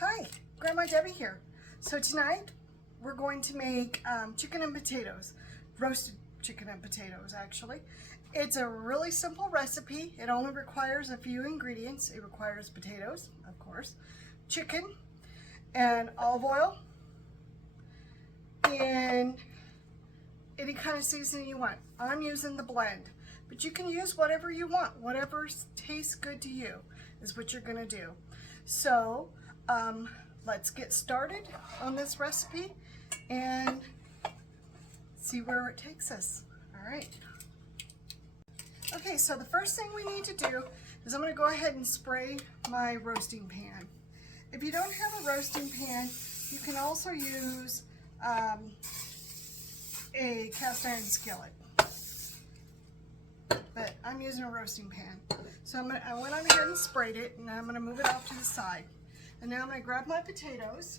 Hi, Grandma Debbie here. So tonight we're going to make chicken and potatoes, roasted chicken and potatoes actually. It's a really simple recipe. It only requires a few ingredients. It requires potatoes, of course, chicken, and olive oil, and any kind of seasoning you want. I'm using the blend, but you can use whatever you want. Whatever tastes good to you is what you're gonna do. So let's get started on this recipe and see where it takes us. All right. Okay, so the first thing we need to do is I'm going to go ahead and spray my roasting pan. If you don't have a roasting pan, you can also use a cast iron skillet. But I'm using a roasting pan. So I went on ahead and sprayed it, and I'm going to move it off to the side. And now I'm going to grab my potatoes.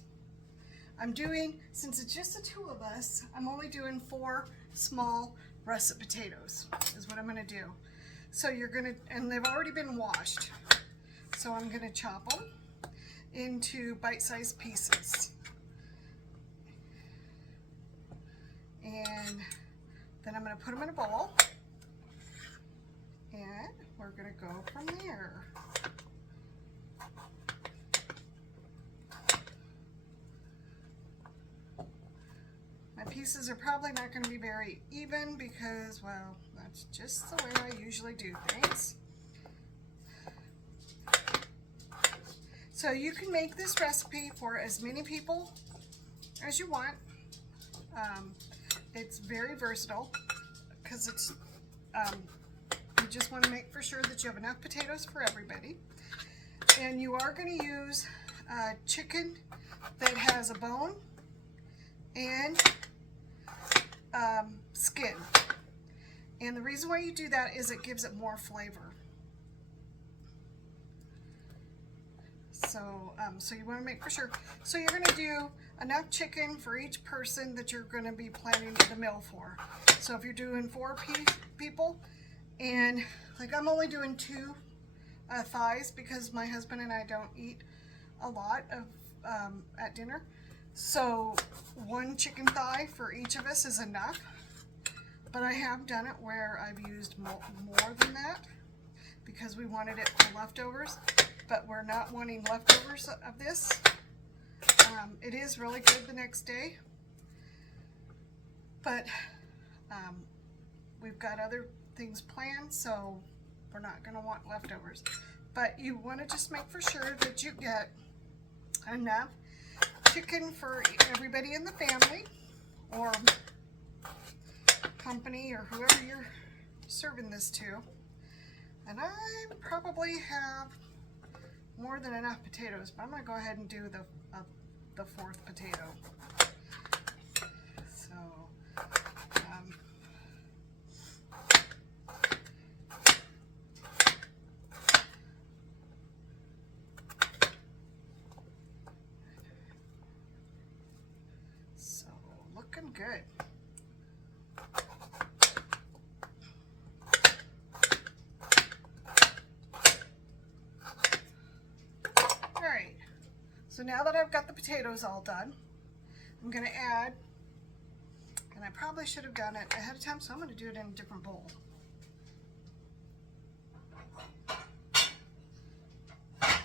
I'm doing, since it's just the two of us, I'm only doing 4 small russet potatoes is what I'm going to do. So you're going to, and they've already been washed. So I'm going to chop them into bite-sized pieces. And then I'm going to put them in a bowl. And we're going to go from there. My pieces are probably not going to be very even because, well, that's just the way I usually do things. So you can make this recipe for as many people as you want. It's very versatile because it's you just want to make for sure that you have enough potatoes for everybody. And you are going to use chicken that has a bone and skin. And the reason why you do that is it gives it more flavor. So, so you want to make for sure. So you're going to do enough chicken for each person that you're going to be planning the meal for. So if you're doing 4 people, and like I'm only doing 2 thighs because my husband and I don't eat a lot of at dinner. So 1 chicken thigh for each of us is enough. But I have done it where I've used more than that because we wanted it for leftovers. But we're not wanting leftovers of this. It is really good the next day. But we've got other things planned, so we're not going to want leftovers. But you want to just make for sure that you get enough chicken for everybody in the family or company or whoever you're serving this to. And I probably have more than enough potatoes, but I'm going to go ahead and do the 4th potato. So so looking good. So now that I've got the potatoes all done, I'm going to add, and I probably should have done it ahead of time, so I'm going to do it in a different bowl. I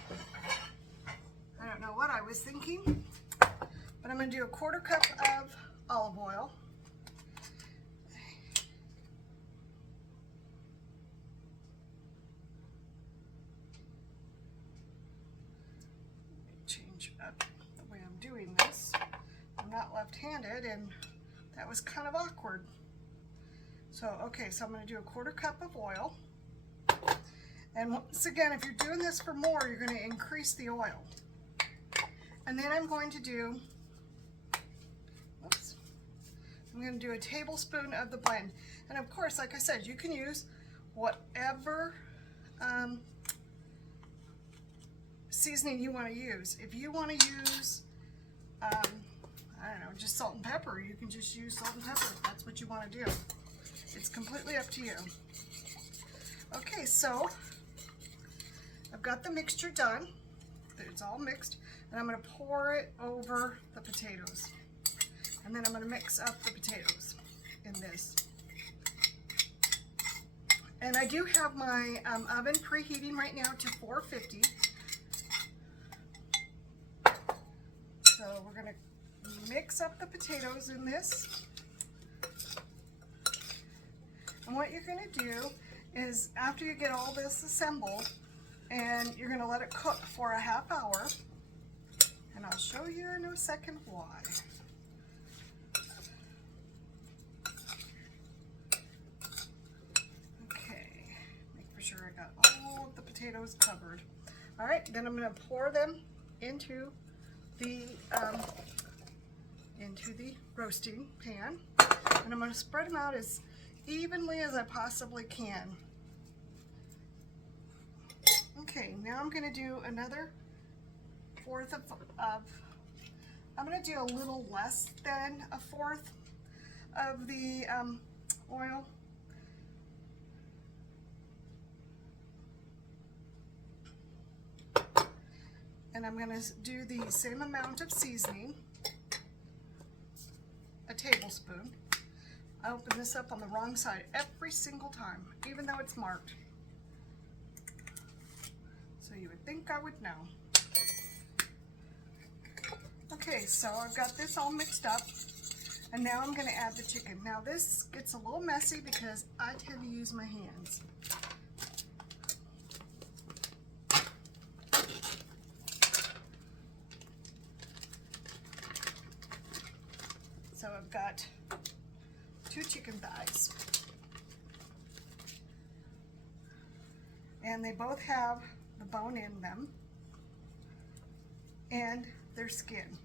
don't know what I was thinking, but I'm going to do a 1/4 cup of olive oil. Up the way I'm doing this. I'm not left-handed, and that was kind of awkward. So, okay, so I'm going to do a 1/4 cup of oil. And once again, if you're doing this for more, you're going to increase the oil. And then I'm going to do, oops, I'm going to do a tablespoon of the blend. And of course, like I said, you can use whatever seasoning you want to use. If you want to use, I don't know, just salt and pepper, you can just use salt and pepper if that's what you want to do. It's completely up to you. Okay, so I've got the mixture done. it's all mixed, and I'm going to pour it over the potatoes. And then I'm going to mix up the potatoes in this. And I do have my oven preheating right now to 450. So we're going to mix up the potatoes in this. And what you're going to do is, after you get all this assembled, and you're going to let it cook for a half hour. And I'll show you in a second why. Okay, make sure I got all of the potatoes covered. All right, then I'm going to pour them into the roasting pan, and I'm going to spread them out as evenly as I possibly can. Okay, now I'm going to do another fourth of I'm going to do a little less than a fourth of the oil. And I'm going to do the same amount of seasoning, a tablespoon. I open this up on the wrong side every single time, even though it's marked. So you would think I would know. Okay, so I've got this all mixed up, and now I'm going to add the chicken. Now this gets a little messy because I tend to use my hands. So I've got 2 chicken thighs, and they both have the bone in them and their skin.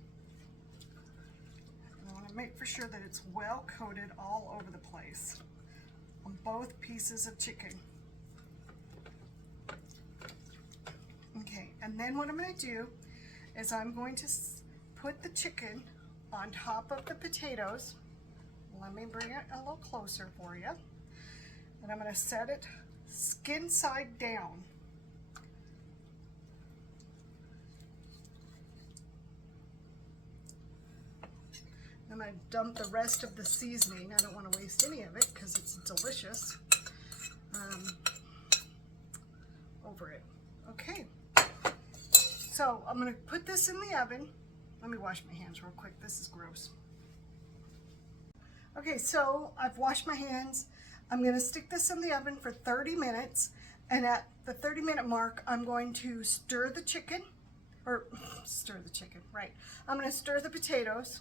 I want to make for sure that it's well coated all over the place on both pieces of chicken. Okay, and then what I'm going to do is I'm going to put the chicken on top of the potatoes. Let me bring it a little closer for you. And I'm going to set it skin side down. I'm going to dump the rest of the seasoning. I don't want to waste any of it because it's delicious. Over it. Okay. So I'm going to put this in the oven. Let me wash my hands real quick. This is gross. Okay, so I've washed my hands. I'm going to stick this in the oven for 30 minutes. And at the 30-minute mark, I'm going to stir the chicken. Right. I'm going to stir the potatoes.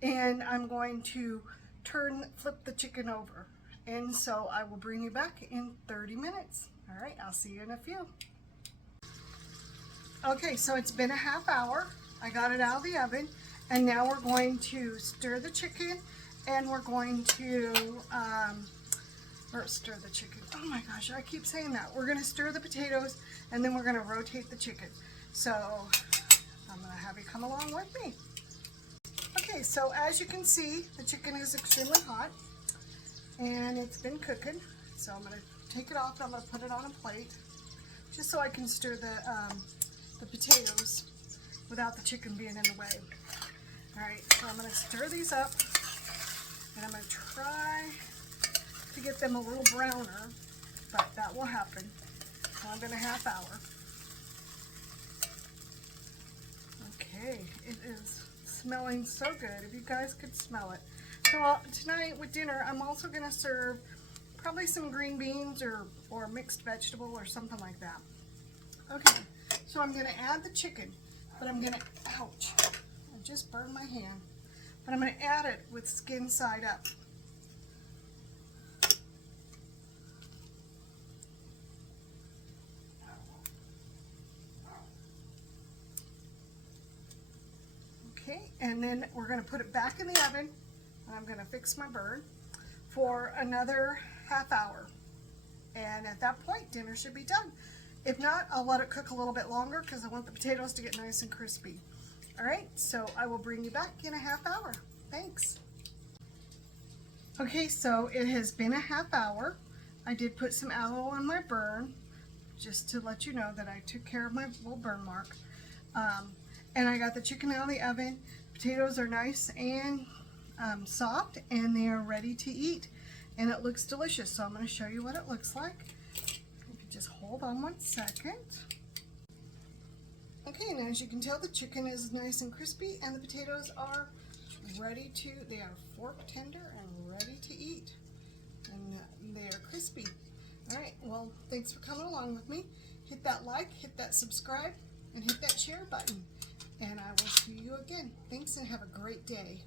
And I'm going to flip the chicken over. And so I will bring you back in 30 minutes. All right, I'll see you in a few. Okay, so it's been a half hour. I got it out of the oven, and now we're going to stir the chicken, and we're going to stir the chicken. Oh my gosh, I keep saying that. We're going to stir the potatoes, and then we're going to rotate the chicken. So I'm going to have you come along with me. Okay, so as you can see, the chicken is extremely hot, and it's been cooking. So I'm going to take it off, and I'm going to put it on a plate, just so I can stir the potatoes without the chicken being in the way. All right, so I'm going to stir these up, and I'm going to try to get them a little browner, but that will happen. So I've been a half hour. Okay, it is smelling so good. If you guys could smell it. So tonight with dinner, I'm also going to serve probably some green beans or mixed vegetable or something like that. Okay, so I'm going to add the chicken. But I'm going to, ouch, I just burned my hand. But I'm going to add it with skin side up. Okay, and then we're going to put it back in the oven. And I'm going to fix my burn for another half hour. And at that point, dinner should be done. If not, I'll let it cook a little bit longer because I want the potatoes to get nice and crispy. All right, so I will bring you back in a half hour. Thanks. Okay, so it has been a half hour. I did put some aloe on my burn just to let you know that I took care of my little burn mark. And I got the chicken out of the oven. Potatoes are nice and soft, and they are ready to eat. And it looks delicious, so I'm going to show you what it looks like. If you just hold on 1 second. Okay, and as you can tell, the chicken is nice and crispy, and the potatoes are ready to, they are fork tender and ready to eat. And they are crispy. Alright, well, thanks for coming along with me. Hit that like, hit that subscribe, and hit that share button. And I will see you again. Thanks, and have a great day.